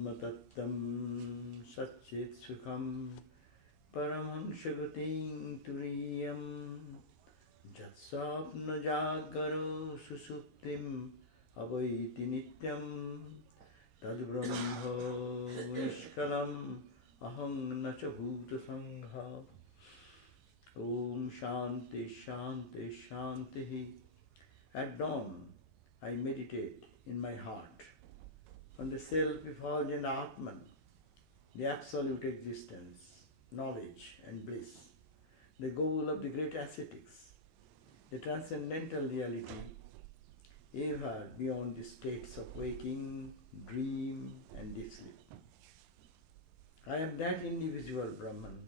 Atmatattam Satchit Sukham Paramahanshagating Turiyam Jatsapna Jagaro Susuptim Avaiti Nityam Tad Brahma Nishkalam Aham Nacha Bhuta Sangha. Om Shanti Shanti Shanti. At dawn I meditate in my heart on the self-effulgent Atman, the absolute existence, knowledge and bliss, the goal of the great ascetics, the transcendental reality, ever beyond the states of waking, dream and deep sleep. I am that individual Brahman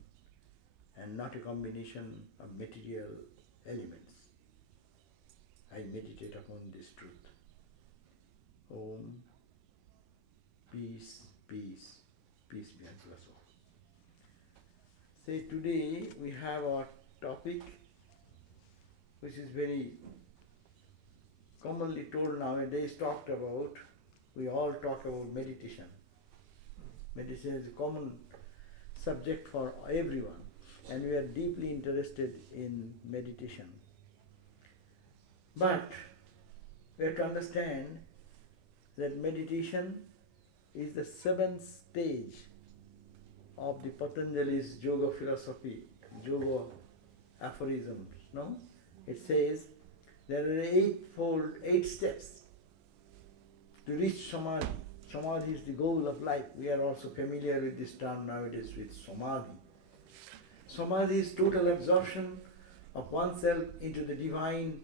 and not a combination of material elements. I meditate upon this truth. Om. Peace, peace, peace be unto us all. Say today we have our topic which is very commonly told nowadays, talked about. We all talk about meditation. Meditation is a common subject for everyone and we are deeply interested in meditation. But we have to understand that meditation is the seventh stage of the Patanjali's yoga philosophy, yoga aphorisms. No? It says there are eight steps to reach samadhi. Samadhi is the goal of life. We are also familiar with this term nowadays with samadhi. Samadhi is total absorption of oneself into the divine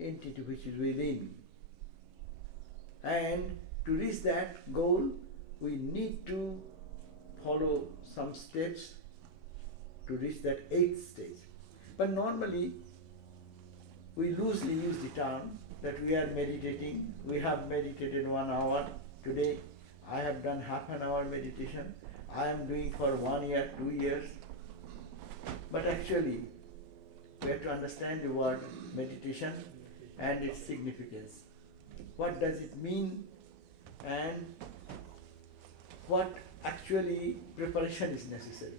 entity which is within. And to reach that goal, we need to follow some steps to reach that eighth stage. But normally, we loosely use the term that we are meditating. We have meditated 1 hour. Today, I have done half an hour meditation. I am doing for 1 year, 2 years. But actually, we have to understand the word meditation and its significance. What does it mean and what actually preparation is necessary.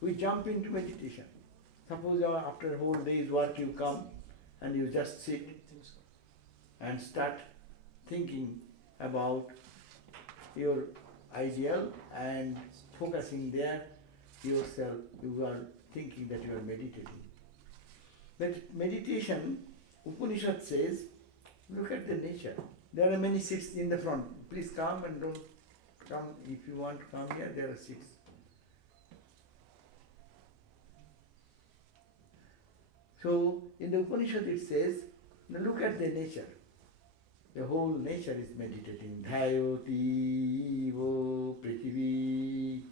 We jump into meditation. Suppose after a whole day's work you come and you just sit and start thinking about your ideal and focusing there yourself. You are thinking that you are meditating. But meditation, Upanishad says, look at the nature. There are many seats in the front. Please come and don't come. If you want to come here, there are seats. So, in the Upanishad it says, now look at the nature. The whole nature is meditating. Dhyoti ivo prithivi,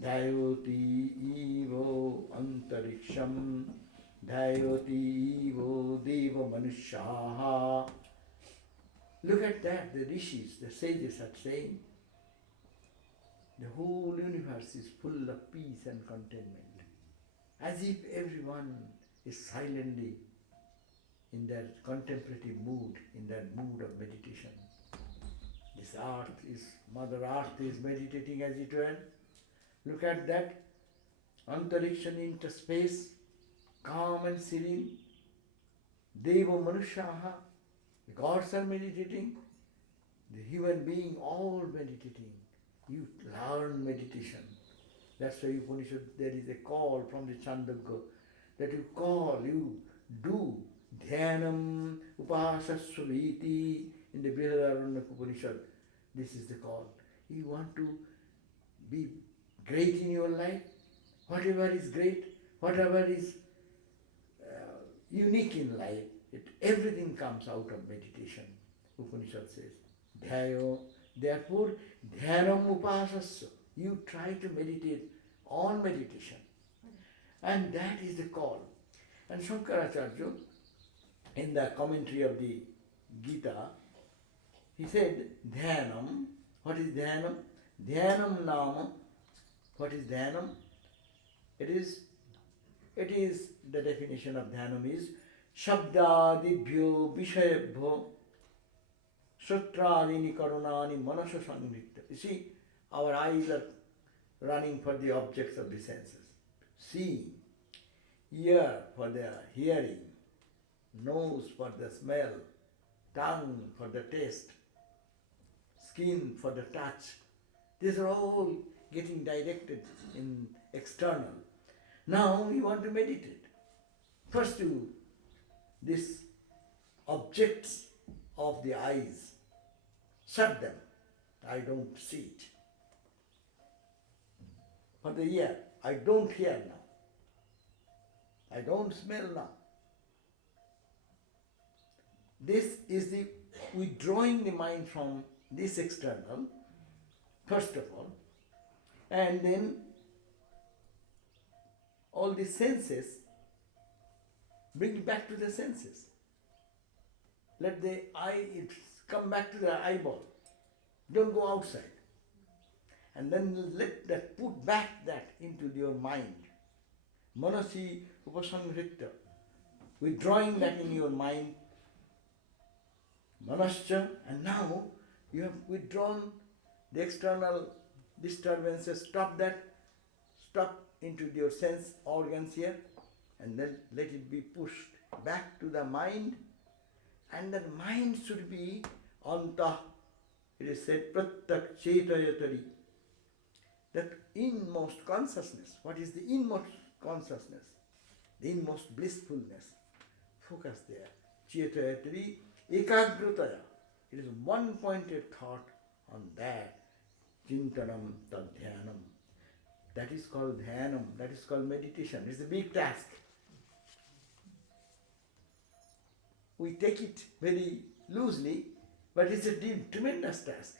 dhyoti ivo antariksham, dhyoti ivo deva manushaha. Look at that, the rishis, the sages are saying, the whole universe is full of peace and contentment. As if everyone is silently in their contemplative mood, in their mood of meditation. This earth is, Mother Earth is meditating as it were. Look at that, antarikshan into space, calm and serene. Deva manushaha, the gods are meditating, the human being all meditating. You learn meditation. That's why Upanishad, there is a call from the Chandogya that you call, you do dhyanam upasasviti in the Brihadaranyaka Upanishad. This is the call. You want to be great in your life, whatever is great, whatever is unique in life, everything comes out of meditation. Upanishad says, dhyayo. Therefore, dhyanam upasasya. You try to meditate on meditation. And that is the call. And Shankaracharya, in the commentary of the Gita, he said, dhyanam. What is dhyanam? Dhyanam nama. What is dhyanam? It is the definition of dhyanam is Shabdadibhyo Vishayabhyo Sutralini karunani manasa sangrita. You see, our eyes are running for the objects of the senses. Seeing, ear for the hearing, nose for the smell, tongue for the taste, skin for the touch. These are all getting directed in external. Now we want to meditate. First to these objects of the eyes, shut them. I don't see it. For the ear, I don't hear now. I don't smell now. This is the withdrawing the mind from this external, first of all, and then all the senses, bring it back to the senses. Let the eye come back to the eyeball. Don't go outside. And then let that, put back that into your mind. Manasi upasamhrita. Withdrawing that in your mind. Manascha. And now you have withdrawn the external disturbances. Stop that. Stop into your sense organs here. And then let it be pushed back to the mind. And the mind should be anta. It is said prattak chetayatari. That inmost consciousness. What is the inmost consciousness? The inmost blissfulness. Focus there. Chetayatari ekagrutaya. It is one pointed thought on that. Chintanam tadhyanam. That is called dhyanam. That is called meditation. It's a big task. We take it very loosely, but it's a tremendous task.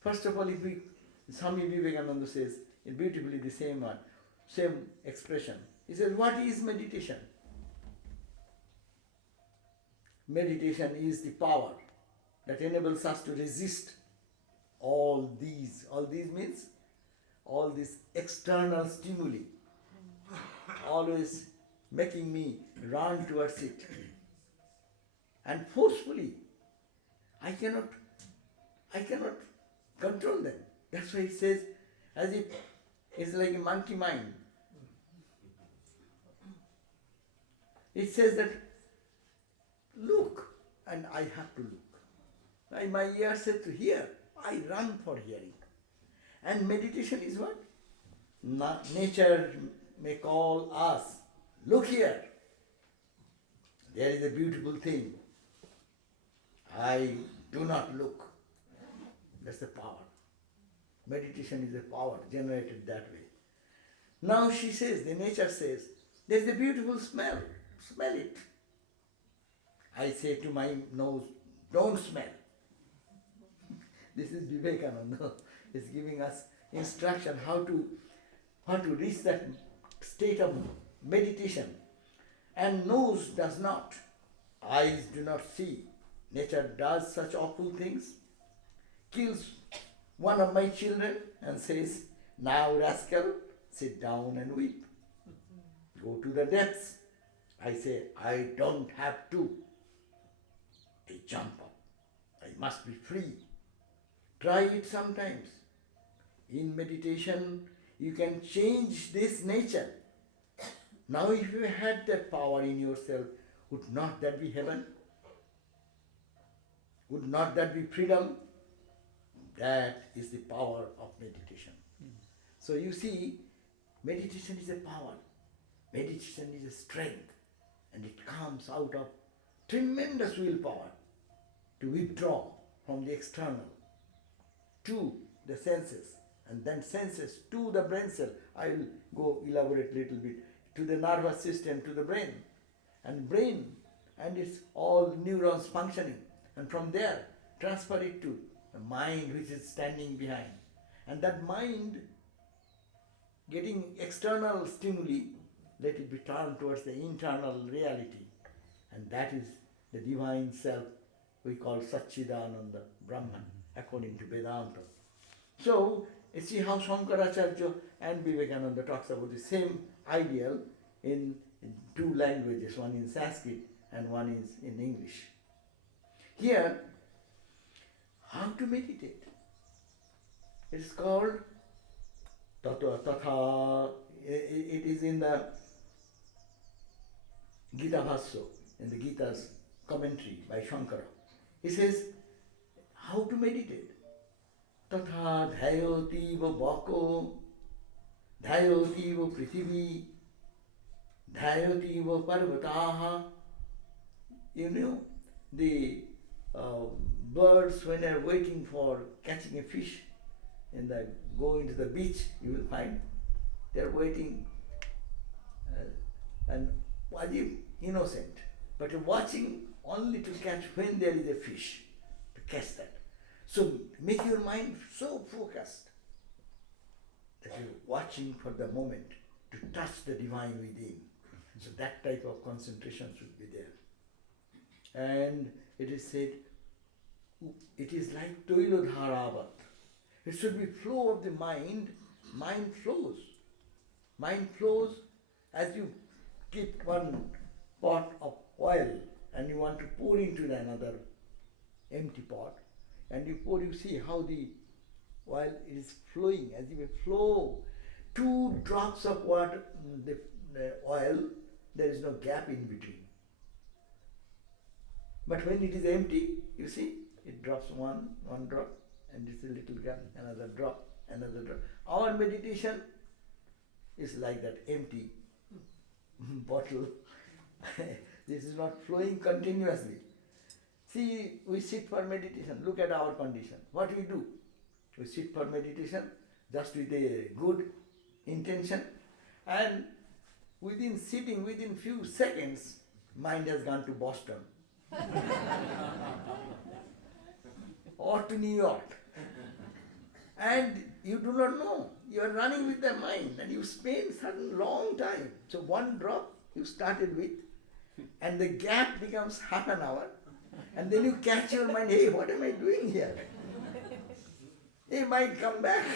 First of all, if we, Swami Vivekananda says, beautifully the same one, same expression. He says, what is meditation? Meditation is the power that enables us to resist all these. All these means all these external stimuli, always making me run towards it. And forcefully, I cannot control them. That's why it says, as if it's like a monkey mind. It says that, look, and I have to look. And my ear said to hear, I run for hearing. And meditation is what? Nature may call us, look here. There is a beautiful thing. I do not look. That's the power. Meditation is a power generated that way. Now she says, the nature says, there's a beautiful smell. Smell it. I say to my nose, don't smell. This is Vivekananda. He's giving us instruction how to reach that state of meditation. And nose does not. Eyes do not see. Nature does such awful things. Kills one of my children and says, now rascal, sit down and weep. Go to the depths. I say, I don't have to. They jump up. I must be free. Try it sometimes. In meditation, you can change this nature. Now if you had that power in yourself, would not that be heaven? Would not that be freedom? That is the power of meditation. So you see, meditation is a power. Meditation is a strength. And it comes out of tremendous willpower to withdraw from the external to the senses, and then senses to the brain cell. I will go elaborate a little bit. To the nervous system, to the brain. And brain, and it's all neurons functioning. And from there, transfer it to the mind which is standing behind. And that mind, getting external stimuli, let it be turned towards the internal reality. And that is the divine self we call Satchidananda Brahman, according to Vedanta. So, you see how Shankaracharya and Vivekananda talks about the same ideal in two languages, one in Sanskrit and one is in English. Here, how to meditate. It is called Tatha. It is in the Gita Bhasya, in the Gita's commentary by Shankara. He says, how to meditate. Tatha dhayotiva bhako, dhayotiva prithivi, dhayotiva parvataha. You know, the birds when they are waiting for catching a fish, go into the beach, you will find they are waiting and innocent, but watching only to catch when there is a fish, to catch that. So make your mind so focused that you're watching for the moment to touch the divine within. So that type of concentration should be there. And it is said, it is like Toilodharavat. It should be flow of the mind. Mind flows. Mind flows as you keep one pot of oil and you want to pour into another empty pot, and you pour, you see how the oil is flowing, as if a flow. 2 drops of water, the oil, there is no gap in between. But when it is empty, you see, it drops one drop, and it's a little gap, another drop, another drop. Our meditation is like that empty bottle. This is not flowing continuously. See, we sit for meditation. Look at our condition. What we do? We sit for meditation just with a good intention, and within few seconds, mind has gone to Boston or to New York. And you do not know. You are running with the mind and you spend certain long time. So one drop you started with, and the gap becomes half an hour, and then you catch your mind, hey, what am I doing here? It might come back.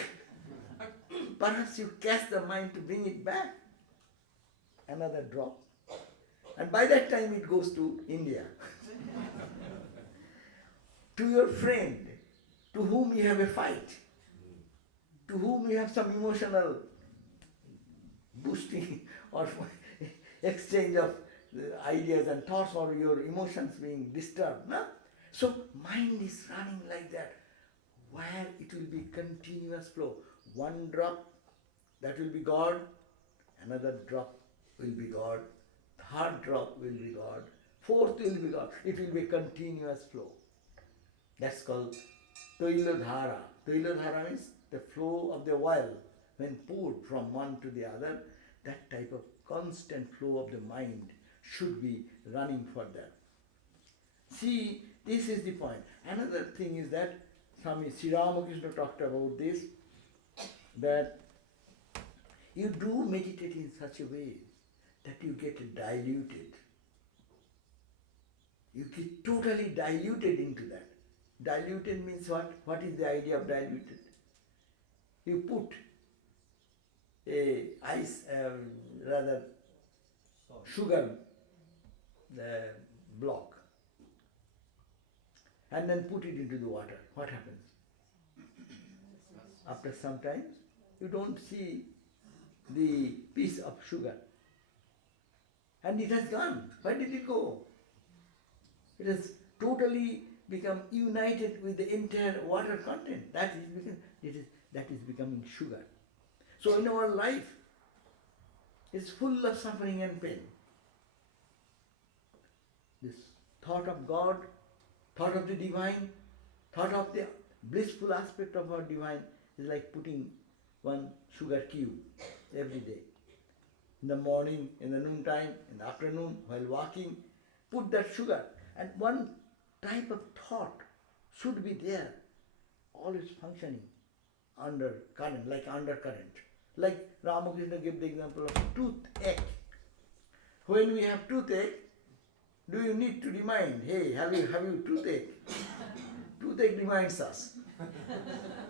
Perhaps you catch the mind to bring it back. Another drop. And by that time it goes to India. To your friend, to whom you have a fight, to whom you have some emotional boosting or exchange of ideas and thoughts, or your emotions being disturbed. No? So mind is running like that, where it will be continuous flow. One drop, that will be God, another drop will be God, third drop will be God, fourth will be God. It will be continuous flow. That's called Toilodhara. Toilodhara means the flow of the oil when poured from one to the other. That type of constant flow of the mind should be running for that. See, this is the point. Another thing is that Swami Ramakrishna talked about this, that you do meditate in such a way that you get diluted. You get totally diluted into that. Diluted means what? What is the idea of diluted? You put sugar block, and then put it into the water. What happens? After some time, you don't see the piece of sugar. And it has gone. Where did it go? It has totally become united with the entire water content. That is becoming sugar. So in our life, it's full of suffering and pain. This thought of God, thought of the divine, thought of the blissful aspect of our divine is like putting one sugar cube every day. In the morning, in the noontime, in the afternoon, while walking, put that sugar. And one type of thought should be there, always functioning under current, like undercurrent. Like Ramakrishna gave the example of toothache. When we have toothache, do you need to remind, hey, have you toothache? Toothache reminds us.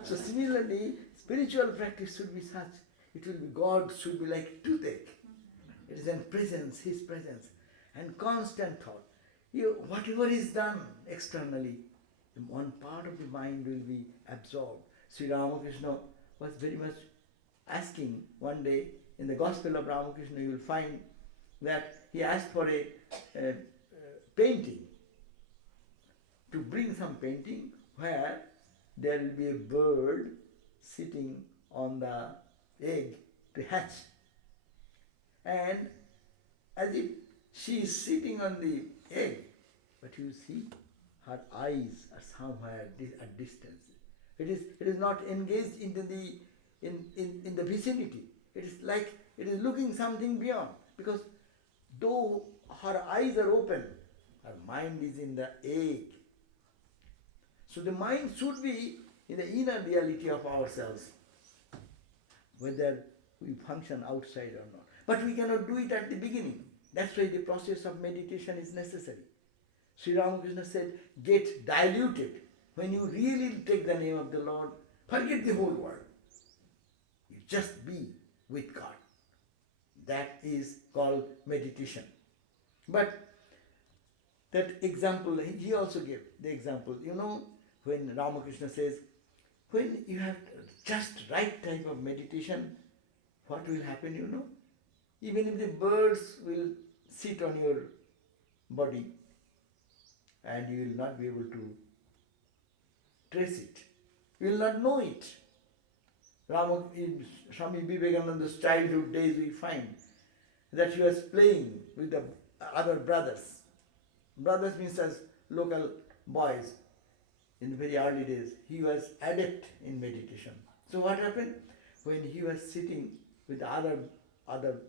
So similarly, spiritual practice should be such. It will be, God should be like toothache. It is in presence, His presence, and constant thought. Whatever is done externally, one part of the mind will be absorbed. Sri Ramakrishna was very much asking one day in the Gospel of Ramakrishna, you will find that he asked for a painting, to bring some painting where there will be a bird sitting on the egg to hatch. And as if she is sitting on the egg, but you see her eyes are somewhere at distance. It is not engaged into the in the vicinity. It is like it is looking something beyond, because though her eyes are open, her mind is in the egg. So the mind should be in the inner reality of ourselves, whether we function outside or not. But we cannot do it at the beginning. That's why the process of meditation is necessary. Sri Ramakrishna said, get diluted. When you really take the name of the Lord, forget the whole world. You just be with God. That is called meditation. But that example, he also gave the example. You know, when Ramakrishna says, when you have just right type of meditation, what will happen, you know? Even if the birds will sit on your body and you will not be able to trace it. You will not know it. In Swami Vivekananda's childhood days we find that he was playing with the other brothers. Brothers means as local boys in the very early days. He was adept in meditation. So what happened? When he was sitting with the other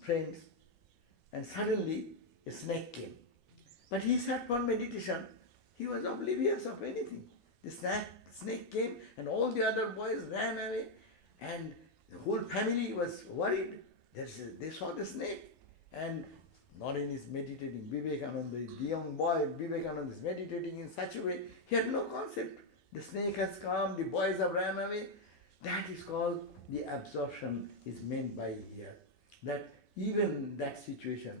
friends, and suddenly a snake came. But he sat for meditation. He was oblivious of anything. The snake came and all the other boys ran away, and the whole family was worried. They saw the snake, and Naren is meditating. Vivekananda, the young boy, Vivekananda is meditating in such a way, he had no concept. The snake has come, the boys have ran away. That is called the absorption is meant by here. That even that situation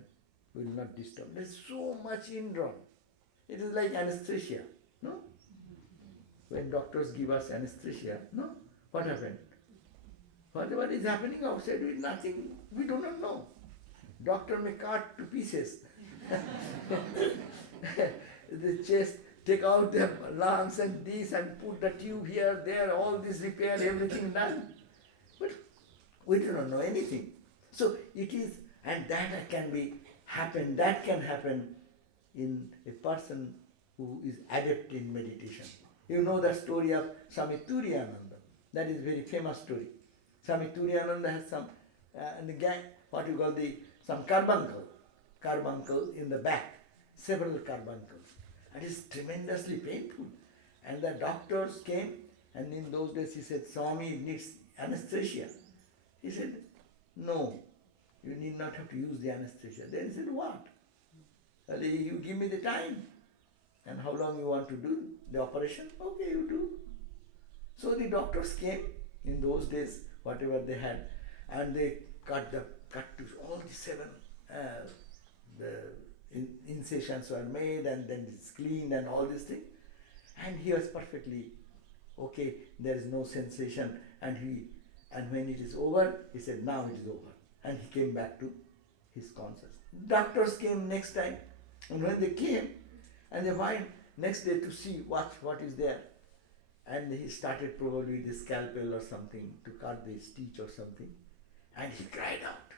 will not disturb. There is so much indrawn. It is like anesthesia, no? When doctors give us anesthesia, no? What happened? Whatever is happening outside is nothing, we do not know. Doctor may cut to pieces the chest, take out the lungs and this and put the tube here, there, all this repair, everything done. But we do not know anything. So it is, and that can happen in a person who is adept in meditation. You know the story of Swami Turiyananda. That is a very famous story. Swami Turiyananda has some, in the gang, what you call some carbuncle in the back, several carbuncles. And it's tremendously painful. And the doctors came, and in those days he said, Swami needs anesthesia. He said, no, you need not have to use the anesthesia. Then he said, what? Well, you give me the time. And how long you want to do the operation? Okay, you do. So the doctors came in those days, whatever they had, and they cut to all the seven, incisions were made, and then it's cleaned and all this thing. And he was perfectly okay, there is no sensation, and when it is over, he said, now it is over. And he came back to his consciousness. Doctors came next time, and when they came, and they find next day to see what is there. And he started probably with a scalpel or something to cut the stitch or something. And he cried out.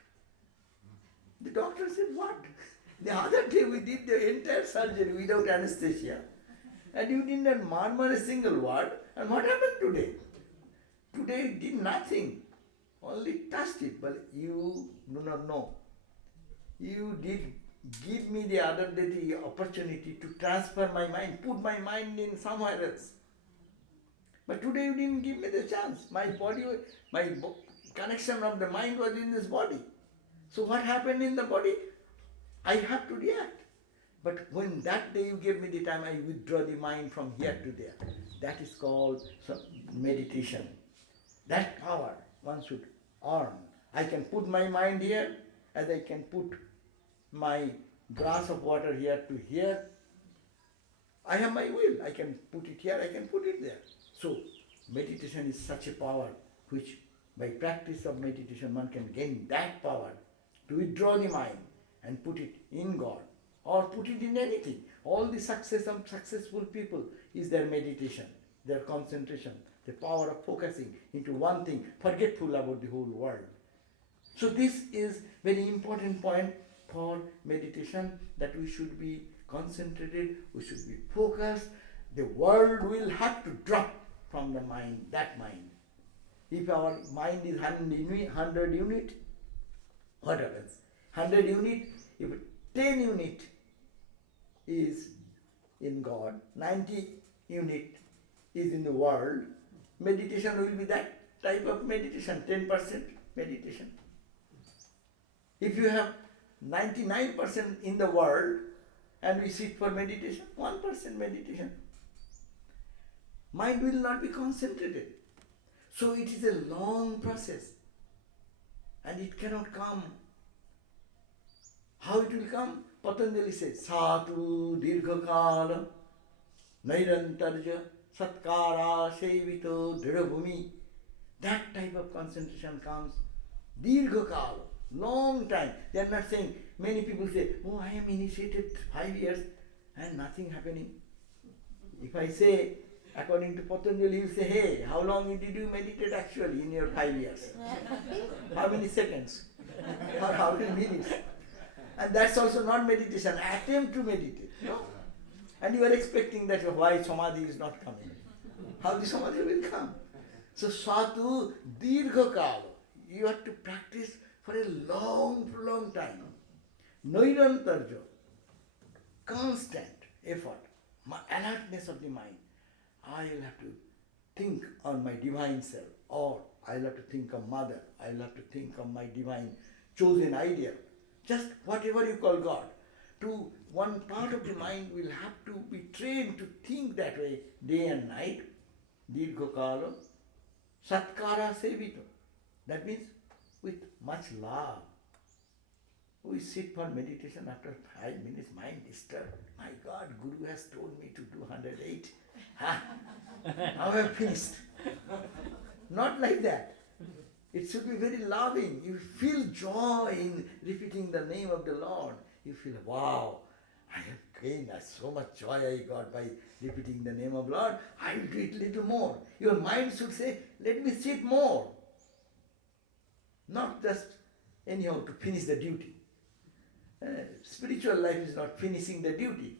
The doctor said, what? The other day we did the entire surgery without anesthesia. And you did not murmur a single word. And what happened today? Today it did nothing. Only touched it. But you do not know. You did give me the other day the opportunity to transfer my mind, put my mind in somewhere else. But today you didn't give me the chance. My connection of the mind was in this body. So what happened in the body? I have to react. But when that day you gave me the time, I withdraw the mind from here to there. That is called meditation. That power one should earn. I can put my mind here, as I can put my glass of water here to here. I have my will. I can put it here, I can put it there. So, meditation is such a power which by practice of meditation one can gain that power to withdraw the mind and put it in God or put it in anything. All the success of successful people is their meditation, their concentration, the power of focusing into one thing, forgetful about the whole world. So this is very important point for meditation, that we should be concentrated, we should be focused. The world will have to drop from the mind, that mind. If our mind is 100 unit, what happens? 100 unit, if 10 unit is in God, 90 unit is in the world, meditation will be that type of meditation, 10% meditation. If you have 99% in the world and we sit for meditation, 1% meditation, mind will not be concentrated. So it is a long process and it cannot come. How it will come? Patanjali says, Satu dirghakala nairantarja satkara sevito dridhabhumi. That type of concentration comes dirghakala, long time. They are not saying, many people say, oh, I am initiated 5 years and nothing happening. If I say, according to Patanjali, you say, hey, how long did you meditate actually in your 5 years? How many seconds? How many minutes? And that's also not meditation, attempt to meditate. No? And you are expecting that why samadhi is not coming. How the samadhi will come? So Swatu dirghakala. You have to practice for a long, prolonged time. Nairantarja. Constant effort. Alertness of the mind. I will have to think on my divine self, or I will have to think of mother, I will have to think of my divine chosen ideal. Just whatever you call God. To one part of the mind will have to be trained to think that way day and night. Dirghakala. Satkara sevito. That means with much love. We sit for meditation, after 5 minutes, mind disturbed. My God, Guru has told me to do 108. Now I have finished. Not like that. It should be very loving. You feel joy in repeating the name of the Lord. You feel, wow, I have gained so much joy I got by repeating the name of Lord. I will do it little more. Your mind should say, let me sit more. Not just anyhow to finish the duty. Spiritual life is not finishing the duty.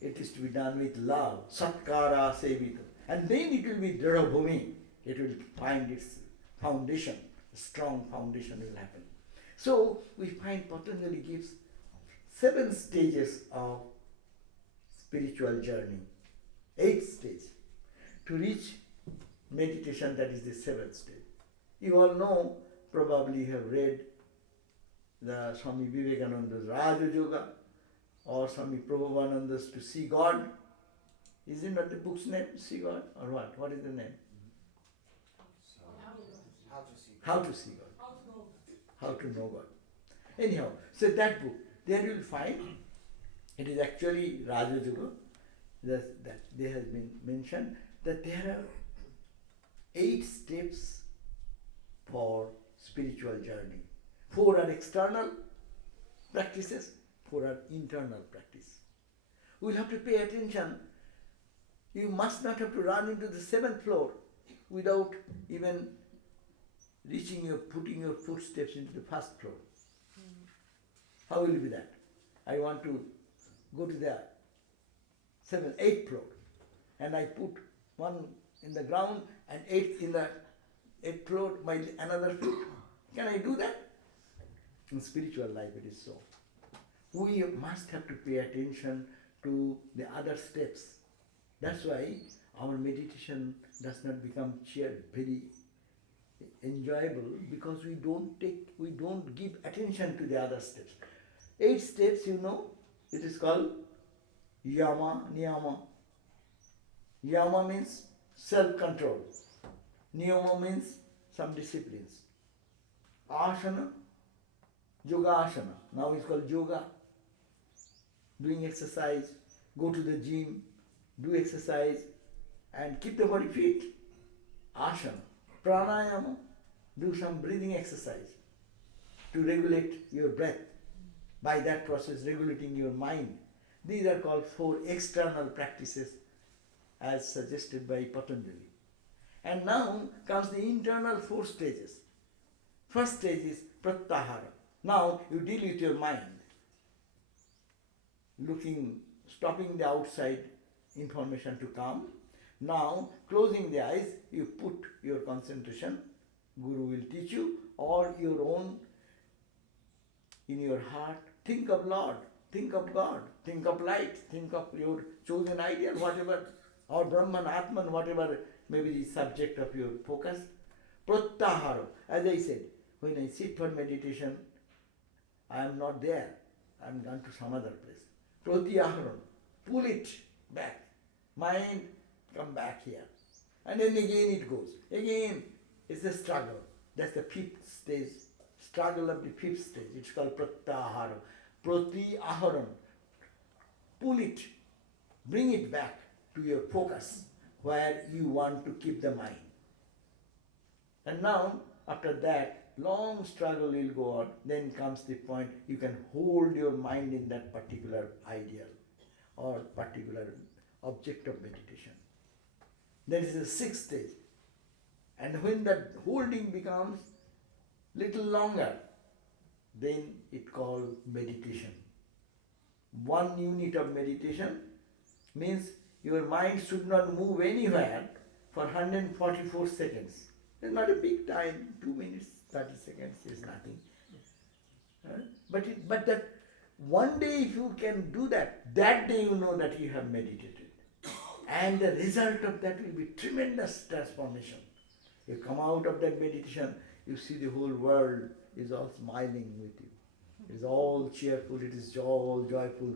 It is to be done with love. Satkara sevito. And then it will be dridhabhumi. It will find its foundation. A strong foundation will happen. So we find Patanjali gives 7 stages of spiritual journey. 8 stages. To reach meditation, that is the 7th stage. You all know, probably have read the Swami Vivekananda's Raja Yoga or Swami Prabhupananda's To See God. Is it not the book's name, See God? Or what? What is the name? How to See God. How to know God. Anyhow, so that book, there you will find, it is actually Raja Yoga, that there has been mentioned that there are 8 steps for spiritual journey. 4 are external practices, 4 are internal practice. We will have to pay attention. You must not have to run into the 7th floor without even putting your footsteps into the 1st floor. How will it be that? I want to go to the 8th floor and I put 1 in the ground and 8th in the 8th floor, my another foot. Can I do that? In spiritual life it is so. We must have to pay attention to the other steps. That's why our meditation does not become very enjoyable, because we don't give attention to the other steps. 8 steps, you know, it is called yama, niyama. Yama means self-control. Niyama means some disciplines. Asana, yoga asana. Now it's called yoga. Doing exercise, go to the gym, do exercise and keep the body fit. Asana, pranayama, do some breathing exercise to regulate your breath. By that process, regulating your mind. These are called 4 external practices as suggested by Patanjali. And now comes the internal 4 stages. First stage is pratyahara. Now you deal with your mind. Stopping the outside information to come. Now, closing the eyes, you put your concentration. Guru will teach you, or your own, in your heart. Think of Lord, think of God, think of light, think of your chosen ideal, whatever, or Brahman, Atman, whatever may be the subject of your focus. Pratyahara. As I said, when I sit for meditation, I am not there. I am gone to some other place. Pratyahara. Pull it back. Mind, come back here. And then again it goes. Again, it's a struggle. That's the 5th stage. Struggle of the 5th stage. It's called pratyahara. Pratyaharam. Pull it. Bring it back to your focus where you want to keep the mind. And now, after that, long struggle will go on. Then comes the point you can hold your mind in that particular ideal or particular object of meditation. That is the 6th stage. And when that holding becomes little longer, then it called meditation. 1 unit of meditation means your mind should not move anywhere for 144 seconds. It's not a big time, 2 minutes, 30 seconds is nothing. But that one day if you can do that, that day you know that you have meditated. And the result of that will be tremendous transformation. You come out of that meditation, you see the whole world is all smiling with you. It is all cheerful, it is all joyful.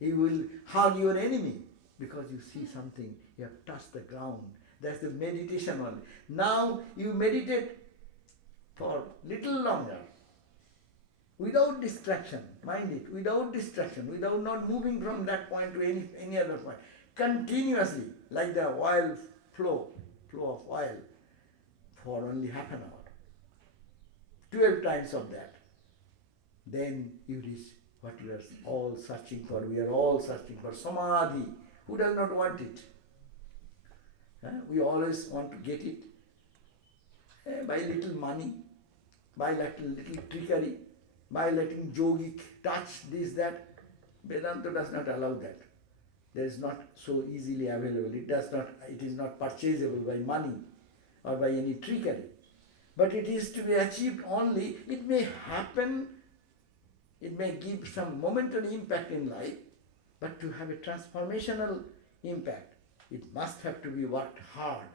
You will hug your enemy because you see something, you have touched the ground. That's the meditation only. Now you meditate for little longer, without distraction, mind it, without distraction, without not moving from that point to any other point. Continuously, like the oil flow of oil, for only half an hour. 12 times of that. Then you reach what we are all searching for. We are all searching for samadhi. Who does not want it? We always want to get it by little money, by little trickery, by letting yogic touch this, that. Vedanta does not allow that. There is not so easily available. It is not purchasable by money or by any trickery. But it is to be achieved only. It may happen, it may give some momentary impact in life, but to have a transformational impact, it must have to be worked hard.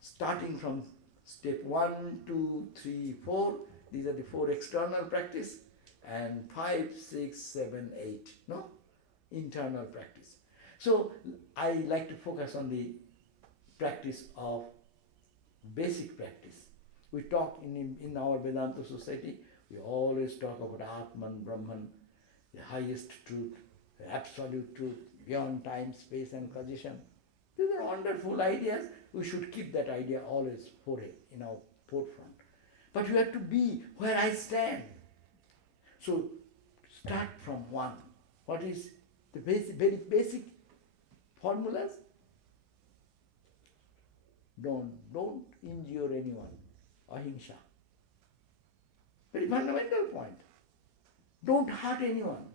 Starting from step 1, 2, 3, 4, these are the 4 external practice, and 5, 6, 7, 8, internal practice. So I like to focus on the practice of basic practice. We talk in our Vedanta Society, we always talk about Atman, Brahman, the highest truth, the absolute truth, beyond time, space and position. These are wonderful ideas. We should keep that idea always in our forefront. But you have to be where I stand. So start from 1. What is the very basic formulas? Don't injure anyone. Ahimsa. Very fundamental point. Don't hurt anyone.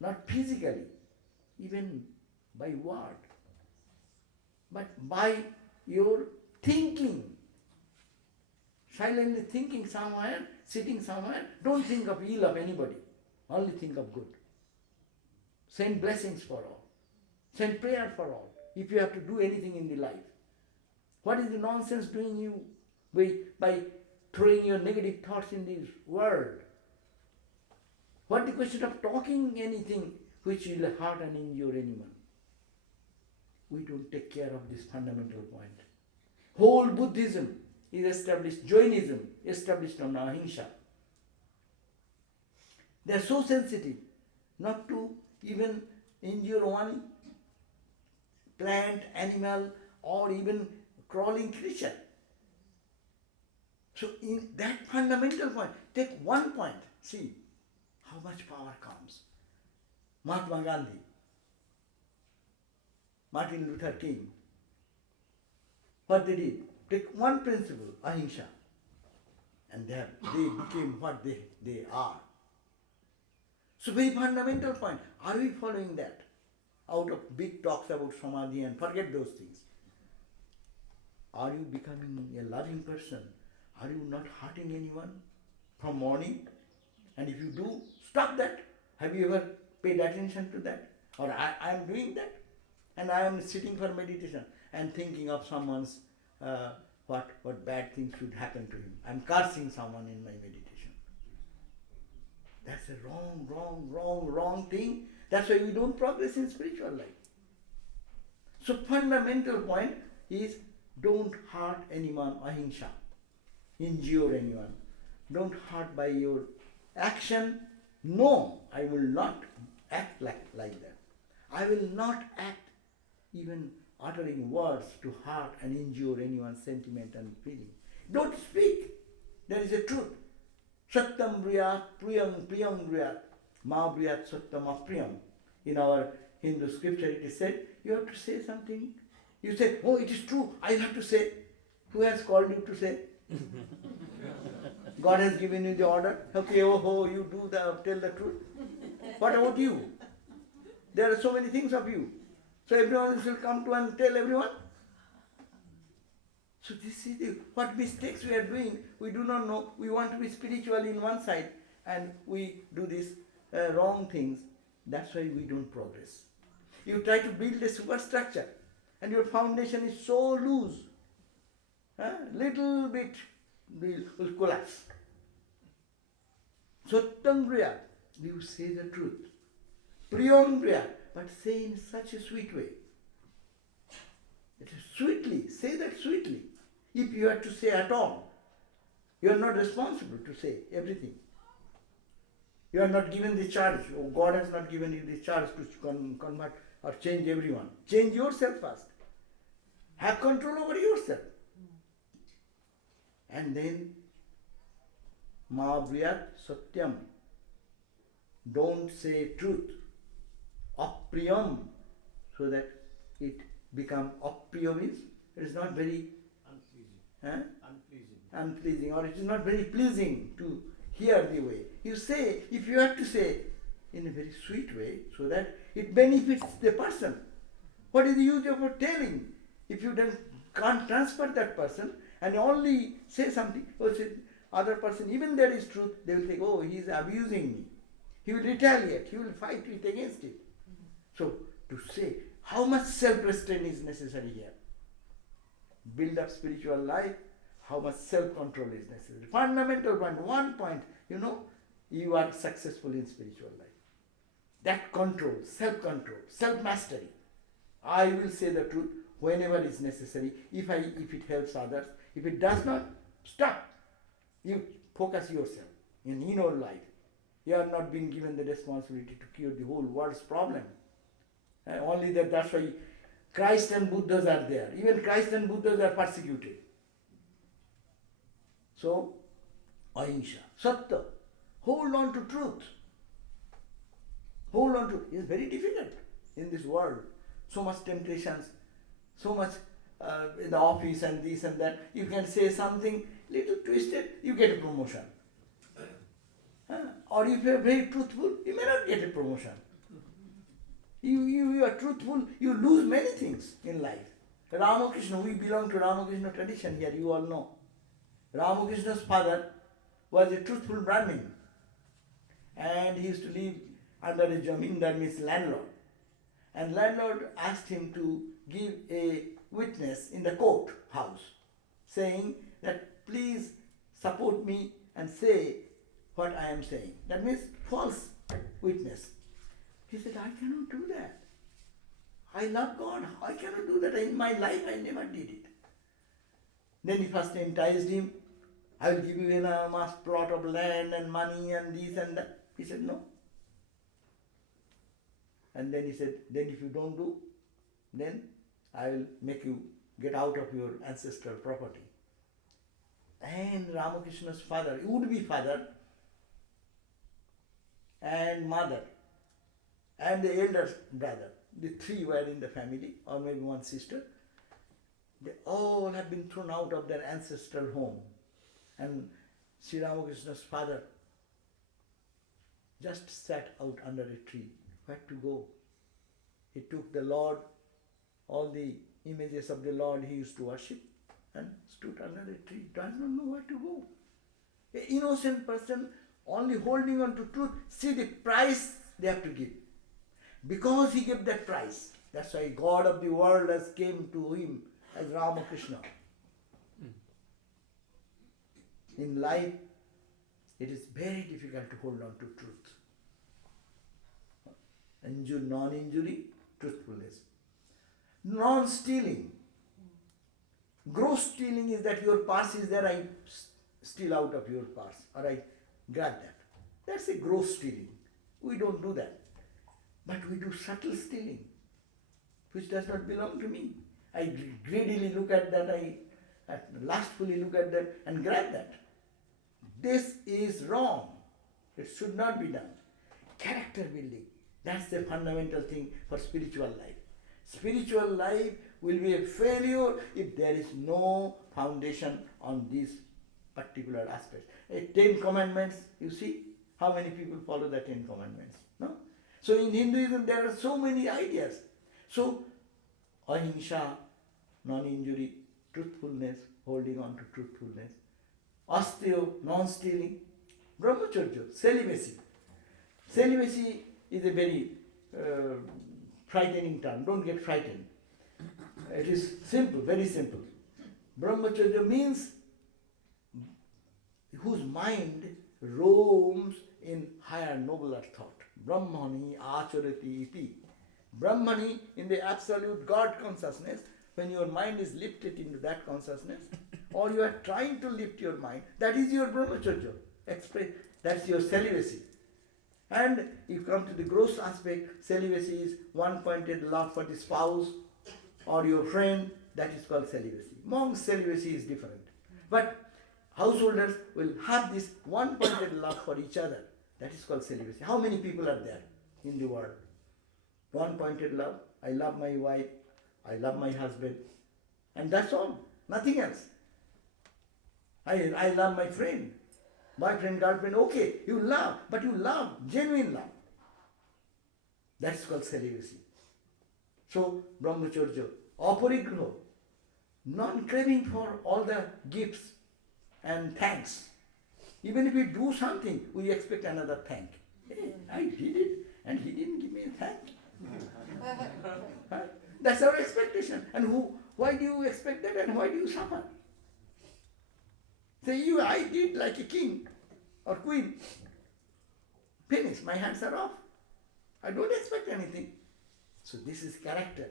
Not physically, even by word, but by your thinking. Silently thinking somewhere, sitting somewhere, don't think of ill of anybody. Only think of good. Send blessings for all. Send prayer for all. If you have to do anything in the life. What is the nonsense doing you by throwing your negative thoughts in this world? What the question of talking anything which will hurt and injure anyone? We don't take care of this fundamental point. Whole Buddhism is established, Jainism established on ahimsa. They are so sensitive not to even injure one plant, animal, or even crawling creature. So in that fundamental point, take one point, see how much power comes. Mahatma Gandhi, Martin Luther King, what they did, take one principle, ahimsa, and they became what they are. So very fundamental point, are we following that? Out of big talks about samadhi and forget those things. Are you becoming a loving person? Are you not hurting anyone from morning? And if you do, stop that. Have you ever paid attention to that? Or I am doing that, and I am sitting for meditation and thinking of someone's what bad things should happen to him. I am cursing someone in my meditation. That's a wrong thing. That's why we don't progress in spiritual life. So fundamental point is don't hurt anyone, ahimsa. Injure anyone. Don't hurt by your action. No, I will not act like that. I will not act even uttering words to hurt and injure anyone's sentiment and feeling. Don't speak. There is a truth. Satyam briyat priyam briyat ma briyat satyam apriyam. In our Hindu scripture it is said, you have to say something. You say, oh, it is true, I have to say. Who has called you to say? God has given you the order. Okay, you tell the truth. What about you? There are so many things of you. So everyone will come to and tell everyone. So this is what mistakes we are doing. We do not know. We want to be spiritual in one side and we do these wrong things. That's why we don't progress. You try to build a superstructure and your foundation is so loose. Little bit will collapse. Satyam Priya, you say the truth. Priyam Priya, but say in such a sweet way. It is sweetly, say that sweetly. If you are to say at all, you are not responsible to say everything. You are not given the charge, or God has not given you the charge to convert or change everyone. Change yourself first. Have control over yourself. And then, ma briyat satyam. Don't say truth. Apriyam. So that it become apriyam means it is not very unpleasing, or it is not very pleasing to hear the way. You say, if you have to say in a very sweet way, so that it benefits the person. What is the use of telling if you can't transfer that person and only say something? Or say other person, even there is truth, they will think, oh, he is abusing me. He will retaliate, he will fight with against it. So to say how much self-restraint is necessary here. Build up spiritual life, how much self-control is necessary. Fundamental point, one point, you are successful in spiritual life. That control, self-control, self-mastery. I will say the truth whenever is necessary, if it helps others. If it does not, stop. You focus yourself in inner life. You are not being given the responsibility to cure the whole world's problem. Only that's why Christ and Buddhas are there. Even Christ and Buddhas are persecuted. So, ahimsa, satya, hold on to truth. Hold on to it. It's very difficult in this world. So much temptations, so much in the office and this and that. You can say something little twisted, you get a promotion. Or if you are very truthful, you may not get a promotion. You are truthful, you lose many things in life. Ramakrishna, we belong to Ramakrishna tradition here, you all know. Ramakrishna's father was a truthful Brahmin. And he used to live under a jamindar, means landlord. And landlord asked him to give a witness in the court house, saying that please support me and say what I am saying. That means false witness. He said, I cannot do that. I love God. I cannot do that. In my life I never did it. Then he first enticed him. I will give you an enormous plot of land and money and this and that. He said, no. And then he said, then if you don't do, then I will make you get out of your ancestral property. And Ramakrishna's father, would-be father, and mother, and the elder brother, the three were in the family, or maybe one sister, they all have been thrown out of their ancestral home. And Sri Ramakrishna's father just sat out under a tree. Where to go? He took the Lord, all the images of the Lord he used to worship, and stood under a tree, does not know where to go. An innocent person only holding on to truth, see the price they have to give. Because he gave that price, that's why God of the world has came to him as Ramakrishna. In life, it is very difficult to hold on to truth. Non-injury, truthfulness. Non-stealing. Gross stealing is that your purse is there, I steal out of your purse, or I grab that. That's a gross stealing. We don't do that. But we do subtle stealing, which does not belong to me. I greedily look at that, I lustfully look at that and grab that. This is wrong. It should not be done. Character building. That's the fundamental thing for spiritual life. Spiritual life will be a failure if there is no foundation on these particular aspects. 10 commandments, you see, how many people follow the 10 commandments? No? So in Hinduism there are so many ideas. So ahimsa, non-injury, truthfulness, holding on to truthfulness, asteyo, non-stealing, brahmacharya, celibacy. Celibacy is a very frightening term. Don't get frightened. It is simple, very simple. Brahmacharya means whose mind roams in higher, nobler thought. Brahmani acharati iti. Brahmani, in the absolute God consciousness, when your mind is lifted into that consciousness, or you are trying to lift your mind, that is your brahmacharya. That's your celibacy. And you come to the gross aspect, celibacy is one-pointed love for the spouse or your friend, that is called celibacy. Monks' celibacy is different. But householders will have this one-pointed love for each other, that is called celibacy. How many people are there in the world? One-pointed love, I love my wife, I love my husband, and that's all, nothing else. I love my friend. Boyfriend, girlfriend, okay, you love, but you love, genuine love. That's called celibacy. So, brahmacharya, aparigraha, non-craving for all the gifts and thanks. Even if we do something, we expect another thank. Hey, I did it, and he didn't give me a thank. That's our expectation. And why do you expect that, and why do you suffer? Say, I did like a king or queen. Finish, my hands are off. I don't expect anything. So this is character.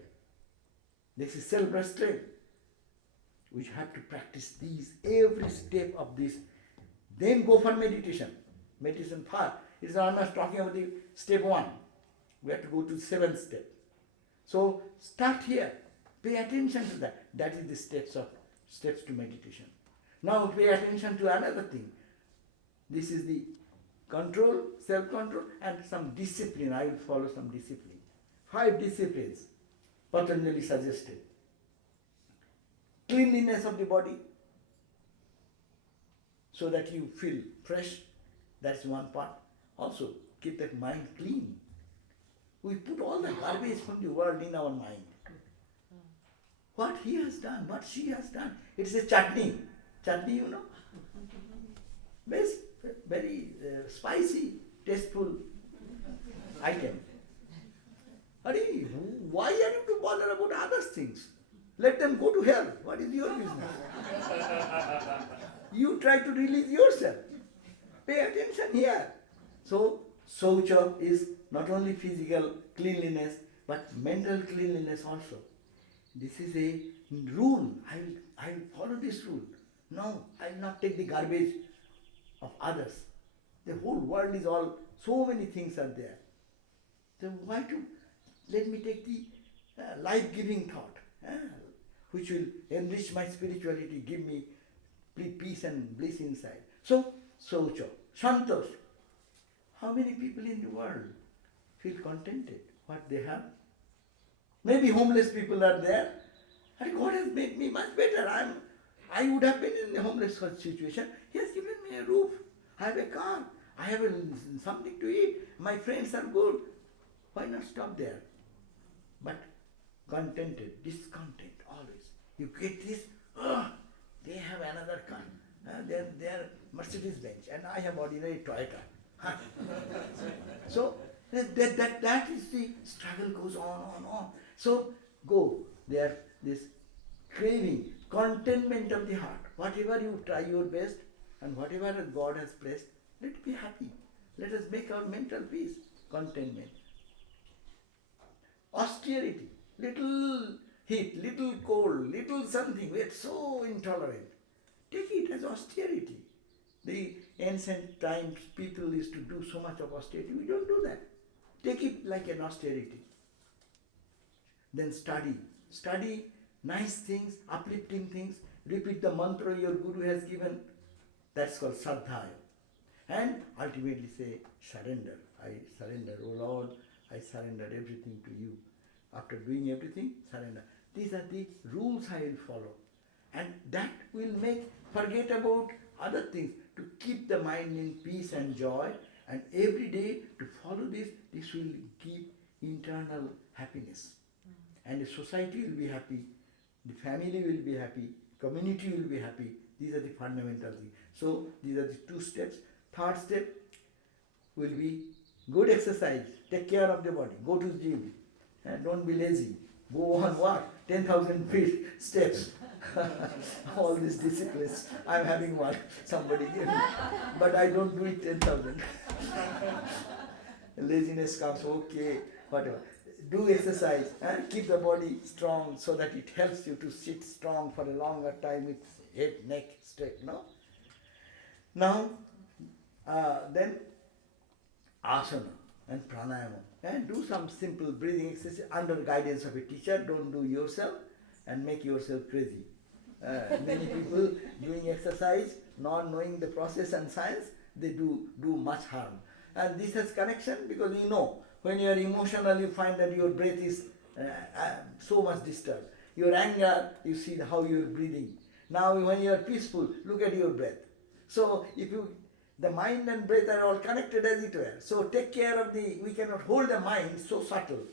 This is self-restraint. We have to practice these, every step of this. Then go for meditation. Meditation path. It's almost talking about the step 1. We have to go to 7th step. So start here. Pay attention to that. That is the steps to meditation. Now pay attention to another thing. This is the control, self-control, and some discipline. I will follow some discipline. 5 disciplines Patanjali suggested. Cleanliness of the body, so that you feel fresh. That's one part. Also, keep that mind clean. We put all the garbage from the world in our mind. What he has done, what she has done. It's a chutney. Chutney, you know. Very spicy, tasteful item. Hurry, why are you to bother about other things? Let them go to hell. What is your business? You try to release yourself. Pay attention here. So, Saucha is not only physical cleanliness, but mental cleanliness also. This is a rule. I will follow this rule. No, I will not take the garbage of others. The whole world is all, so many things are there. So why to, let me take the life-giving thought which will enrich my spirituality, give me peace and bliss inside. So, Socho, Santosh. How many people in the world feel contented what they have? Maybe homeless people are there, and God has made me much better. I would have been in a homeless situation. He has given me a roof. I have a car. I have something to eat. My friends are good. Why not stop there? But contented, discontent always. You get this, they have another car. They are Mercedes Benz, and I have ordinary Toyota. So that is the struggle goes on. So go there, this craving, contentment of the heart. Whatever you try your best, and whatever God has placed, let's be happy. Let us make our mental peace, contentment. Austerity, little heat, little cold, little something. We are so intolerant. Take it as austerity. The ancient times people used to do so much of austerity. We don't do that. Take it like an austerity. Then study nice things, uplifting things. Repeat the mantra your Guru has given. That's called Sadhaya. And ultimately say, surrender. I surrender, O Lord, I surrender everything to you. After doing everything, surrender. These are the rules I will follow. And that will forget about other things, to keep the mind in peace and joy. And every day to follow this will give internal happiness. And the society will be happy, the family will be happy, community will be happy. These are the fundamental things. So these are the 2 steps. Third step will be good exercise. Take care of the body. Go to the gym. And don't be lazy. Go on walk. 10,000 feet steps. All these disciplines. I'm having one. Somebody gave me. But I don't do it 10,000. Laziness comes. Okay. Whatever. Do exercise and keep the body strong so that it helps you to sit strong for a longer time with head, neck straight. No? Now, then asana and pranayama. And do some simple breathing exercise under guidance of a teacher. Don't do yourself and make yourself crazy. Many people doing exercise, not knowing the process and science, they do much harm. And this has connection because you know, when you are emotional, you find that your breath is so much disturbed. Your anger, you see how you are breathing. Now when you are peaceful, look at your breath. So the mind and breath are all connected as it were. So take care of we cannot hold the mind so subtle.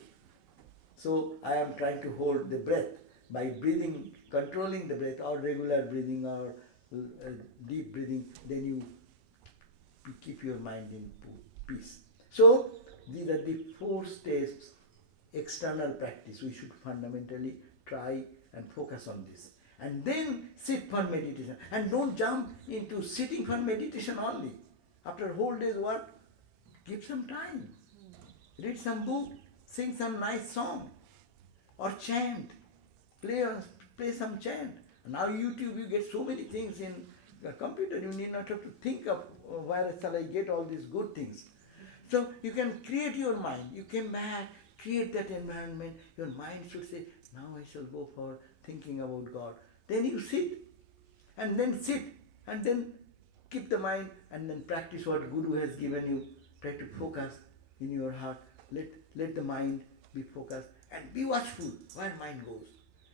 So I am trying to hold the breath by breathing, controlling the breath, or regular breathing or deep breathing, then you keep your mind in peace. So these are the 4 steps, external practice. We should fundamentally try and focus on this. And then sit for meditation. And don't jump into sitting for meditation only. After a whole day's work, give some time. Read some book, sing some nice song, or chant. Play some chant. Now YouTube, you get so many things in the computer. You need not have to think of where shall I get all these good things. So you can create your mind. You came back, create that environment. Your mind should say, now I shall go for thinking about God. Then you sit, and then keep the mind, and then practice what Guru has given you. Try to focus in your heart. Let the mind be focused, and be watchful where mind goes.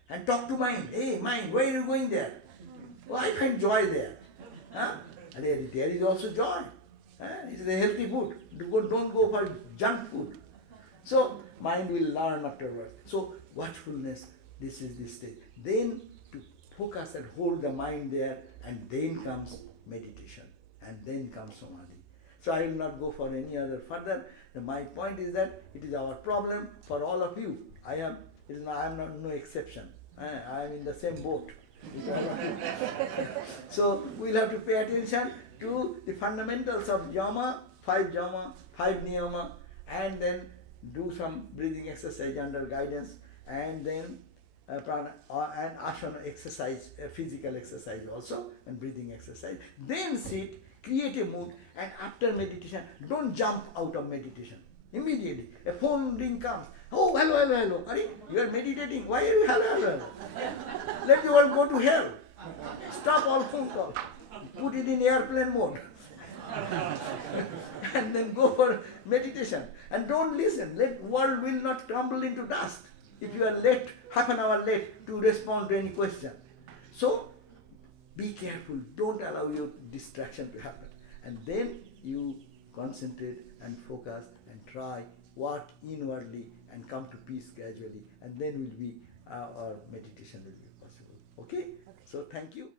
And talk to mind. Hey, mind, where are you going there? Oh, I find joy there. Huh? And there is also joy. It is a healthy food. Don't go for junk food. So mind will learn afterwards. So watchfulness, this is the stage. Then to focus and hold the mind there, and then comes meditation, and then comes samadhi. So I will not go for any other further. My point is that it is our problem for all of you. I am not no exception. I am in the same boat. So we'll have to pay attention to the fundamentals of yama, 5 niyama, and then do some breathing exercise under guidance, and then prana and asana exercise, physical exercise also, and breathing exercise. Then sit, create a mood, and after meditation, don't jump out of meditation immediately. A phone ring comes. Oh, Oh, hello, hello, hello. Are you are meditating. Why are you hello, hello? Let the world go to hell. Stop all phone calls. Put it in airplane mode. And then go for meditation. And don't listen. Let world will not crumble into dust if you are late, half an hour late to respond to any question. So be careful. Don't allow your distraction to happen. And then you concentrate and focus and try, work inwardly and come to peace gradually. And then will be our meditation will be possible. Okay? So thank you.